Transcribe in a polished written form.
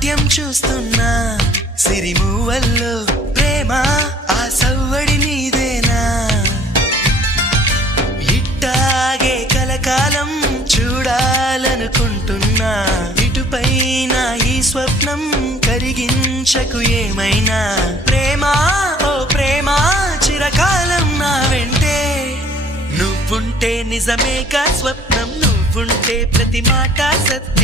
నాట్యం చూస్తున్నా సిరిమూవల్లో ప్రేమ ఆ సవ్వడి నీదేనా ఇట్టాగే కలకాలం చూడాలనుకుంటున్నా ఇటుపైన ఈ స్వప్నం కరిగించకు ఏమైనా ప్రేమ ఓ ప్రేమ చిరకాలం నా వెంటే నువ్వుంటే నిజమేగా స్వప్నం నువ్వుంటే ప్రతి మాట సత్యం